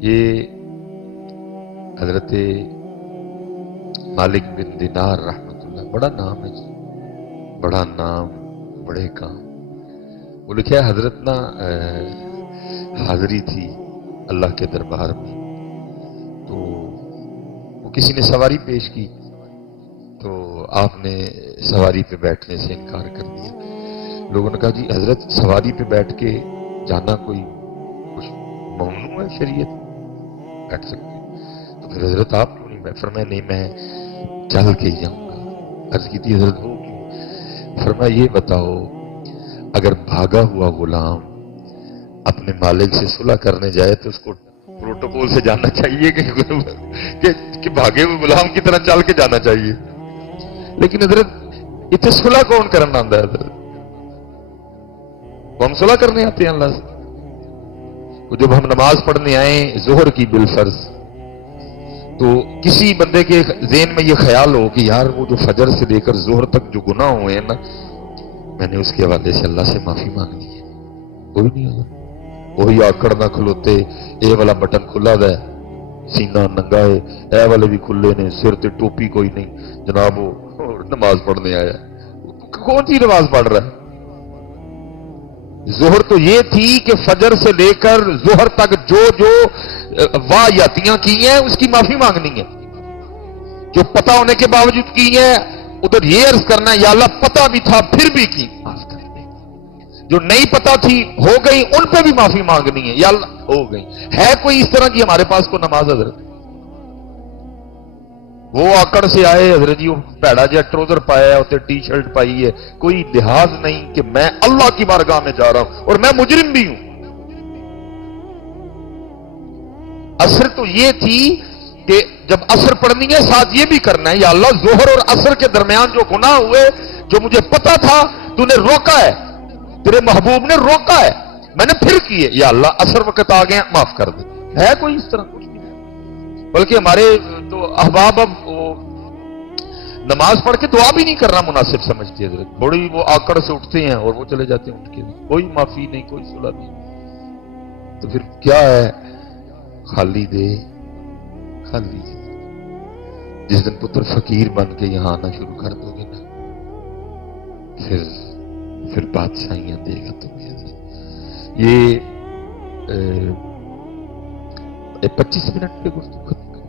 یہ حضرت مالک بن دینار رحمۃ اللہ، بڑا نام ہے جی، بڑا نام بڑے کام۔ وہ لکھا ہے حضرت نا حاضری تھی اللہ کے دربار میں، تو وہ کسی نے سواری پیش کی تو آپ نے سواری پہ بیٹھنے سے انکار کر دیا۔ لوگوں نے کہا جی حضرت سواری پہ بیٹھ کے جانا کوئی کچھ ممنوع ہے شریعت، بیٹھ سکتے ہیں؟ تو پھر حضرت آپ کیوں نہیں بیٹھ؟ فرمایا نہیں میں چل کے ہی جاؤں گا۔ عرض کی تھی حضرت وہ کیوں؟ فرمایا یہ بتاؤ اگر بھاگا ہوا غلام اپنے مالک سے صلح کرنے جائے تو اس کو پروٹوکول سے جانا چاہیے کہ بھاگے ہوئے غلام کی طرح چل کے جانا چاہیے؟ لیکن حضرت اتنے صلح کون کرنا آتا ہے حضرت؟ وہ ہم صلح کرنے آتے ہیں اللہ سے؟ جب ہم نماز پڑھنے آئیں ظہر کی بالفرض، تو کسی بندے کے ذہن میں یہ خیال ہو کہ یار وہ جو فجر سے لے کر ظہر تک جو گناہ ہوئے ہیں نا، میں نے اس کے حوالے سے اللہ سے معافی مانگنی ہے، کوئی نہیں ہوگا۔ وہی آکڑ نہ کھلوتے، اے والا بٹن کھلا ہے، سینہ ننگا ہے، اے والے بھی کھلے نے، سر تے ٹوپی کوئی نہیں، جناب وہ نماز پڑھنے آیا۔ کون سی نماز پڑھ رہا ہے؟ ظہر تو یہ تھی کہ فجر سے لے کر ظہر تک جو جو واہیاتیاں کی ہیں اس کی معافی مانگنی ہے، جو پتہ ہونے کے باوجود کی ہیں ادھر یہ عرض کرنا ہے یا اللہ پتہ بھی تھا پھر بھی کی، معاف کر دے۔ جو نہیں پتہ تھی ہو گئی ان پہ بھی معافی مانگنی ہے یا اللہ ہو گئی۔ ہے کوئی اس طرح کی ہمارے پاس کو نماز حضرت؟ وہ آکڑ سے آئے حضرت جی، وہ پیڑا جا ٹروزر پایا ہے، اسے ٹی شرٹ پائی ہے، کوئی لحاظ نہیں کہ میں اللہ کی بارگاہ میں جا رہا ہوں اور میں مجرم بھی ہوں۔ عصر تو یہ تھی کہ جب عصر پڑھنی ہے ساتھ یہ بھی کرنا ہے یا اللہ ظہر اور عصر کے درمیان جو گناہ ہوئے جو مجھے پتا تھا تو نے روکا ہے، تیرے محبوب نے روکا ہے، میں نے پھر کیے، یا اللہ عصر وقت آ گئے معاف کر دے۔ ہے کوئی اس طرح؟ کچھ نہیں۔ بلکہ ہمارے تو احباب اب نماز پڑھ کے دعا بھی نہیں کرنا مناسب سمجھتی ہے حضرت، بڑی وہ آکڑ سے اٹھتے ہیں اور وہ چلے جاتے ہیں اٹھ کے، کوئی معافی نہیں، کوئی صلح نہیں۔ تو پھر کیا ہے؟ خالی دے خالی دے۔ جس دن پتر فقیر بن کے یہاں آنا شروع کر دو گے نا، پھر بادشاہیاں دے گا تمہیں حضرت۔ یہ 25 منٹ پہ گفتگو ختم کر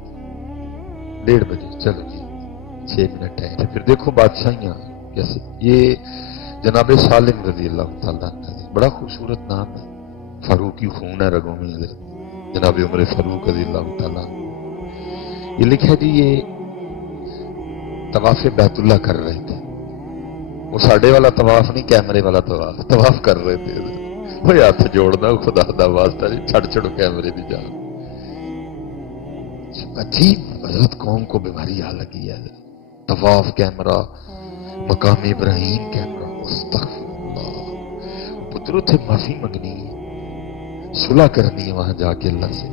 1:30 بجے، چلو جی 6 منٹ ہے، پھر دیکھو بادشاہیاں کیسے۔ یہ جناب سالم رضی اللہ تعالیٰ عنہ، بڑا خوبصورت نام ہے، فاروقی خون ہے رگوں میں حضرت، جناب عمر فاروق رضی اللہ تعالیٰ عنہ۔ یہ لکھا جی یہ طواف بیت اللہ کر رہے تھے، وہ ساڑھے والا طواف نہیں، کیمرے والا طواف کر رہے تھے حضرت۔ وہ ہاتھ جوڑنا خدا دا واسطہ جی، چھڑ چھڑو کیمرے دی جان۔ عجیب حضرت قوم کو بیماری آ لگی ہے حضرت، طواف کیمرہ، مقام ابراہیم کیمرہ، استغفر اللہ۔ پتروں تھے معافی منگنی ہے، صلح کرنی ہے وہاں جا کے اللہ سے،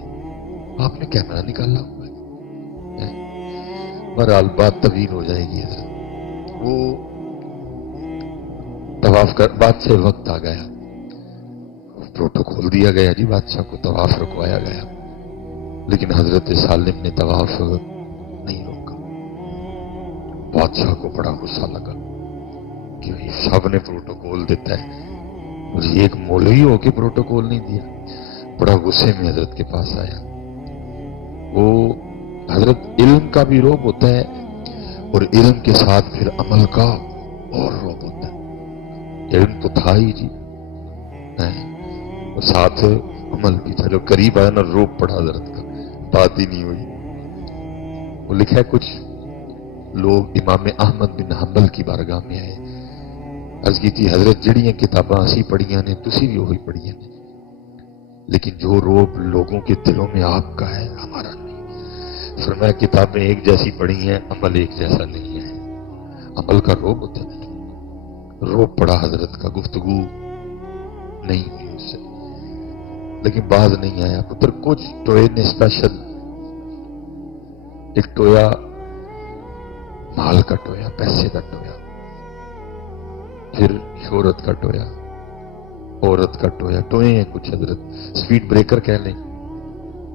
آپ نے کیمرہ نکالا ہوا ہے۔ بہرحال بات طویل ہو جائے گی حضرت۔ وہ طواف کر بات سے وقت آ گیا، پروٹوکول دیا گیا جی، بادشاہ کو طواف رکوایا گیا، لیکن حضرت سالم نے طواف نہیں روکا۔ بادشاہ کو بڑا غصہ لگا کہ سب نے پروٹوکول دیتا ہے اور یہ ایک مولوی ہو کے پروٹوکول نہیں دیا۔ بڑا غصے میں حضرت کے پاس آیا۔ وہ حضرت علم کا بھی روب ہوتا ہے اور علم کے ساتھ پھر عمل کا اور روب ہوتا ہے۔ علم تو تھا ہی جی، اور ساتھ عمل بھی تھا، جو قریب آیا نا روب پڑا حضرت کا، بات ہی نہیں ہوئی۔ وہ لکھا ہے کچھ لوگ امام احمد بن حنبل کی بارگاہ میں آئے، عرض کی تھی حضرت جڑیاں کتاباں اسی پڑھیاں نے تسی بھی وہی پڑھیاں نے، لیکن جو روب لوگوں کے دلوں میں آپ کا ہے ہمارا نہیں۔ فرمایا کتابیں ایک جیسی پڑھی ہیں، عمل ایک جیسا نہیں ہے۔ عمل کا روب ہوتا ہے، روب پڑا حضرت کا، گفتگو نہیں ہوئی اس سے، لیکن باز نہیں آیا۔ پتر کچھ ٹوئے نے اسپیشل، ایک ٹویا مال کا ٹویا، پیسے کا ٹویا، پھر شہرت کا ٹویا، عورت کا ٹویا، ٹوئے ہیں کچھ حضرت، سپیڈ بریکر کہہ لیں،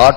8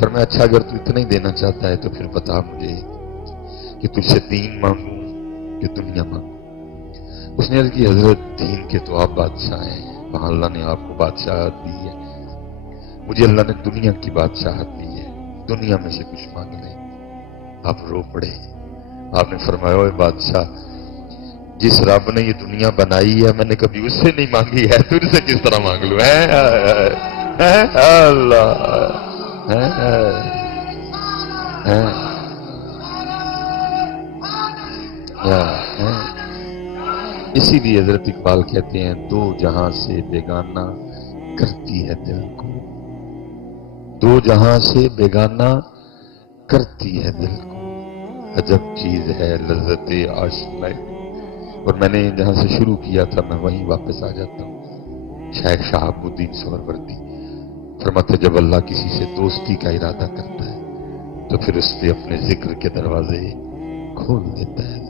فرمایا اچھا اگر تو اتنا ہی دینا چاہتا ہے تو پھر بتا مجھے کہ تجھ سے دین مانگوں کہ دنیا مانگوں؟ اس نے عرض کی حضرت دین کے تو آپ بادشاہ ہیں، وہاں اللہ نے آپ کو بادشاہت دی ہے، مجھے اللہ نے دنیا کی بادشاہت دی ہے، دنیا میں سے کچھ مانگ لے۔ آپ رو پڑے۔ آپ نے فرمایا اوے بادشاہ، جس رب نے یہ دنیا بنائی ہے میں نے کبھی اس سے نہیں مانگی ہے، تجھ سے کس طرح مانگ لوں؟ اللہ اسی لیے حضرت اقبال کہتے ہیں دو جہاں سے بیگانہ کرتی ہے دل کو، دو جہاں سے بیگانہ کرتی ہے دل کو، عجب چیز ہے لذت آشنا۔ اور میں نے جہاں سے شروع کیا تھا میں وہیں واپس آ جاتا ہوں۔ شیخ شہاب الدین سہروردی فرماتے جب اللہ کسی سے دوستی کا ارادہ کرتا ہے تو پھر اس پہ اپنے ذکر کے دروازے کھول دیتا ہے۔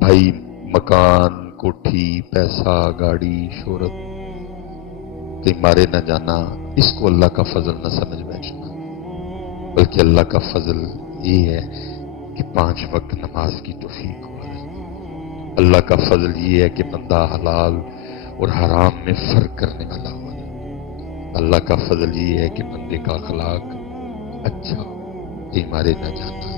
بھائی مکان، کوٹھی، پیسہ، گاڑی، شہرت کہیں مارے نہ جانا، اس کو اللہ کا فضل نہ سمجھ بیٹھنا، بلکہ اللہ کا فضل یہ ہے کہ 5 وقت نماز کی توفیق ہو رہی ہے۔ اللہ کا فضل یہ ہے کہ بندہ حلال اور حرام میں فرق کرنے والا ہو رہا ہے۔ اللہ کا فضل یہ ہے کہ بندے کا اخلاق اچھا ہو، کہیں مارے نہ جانا۔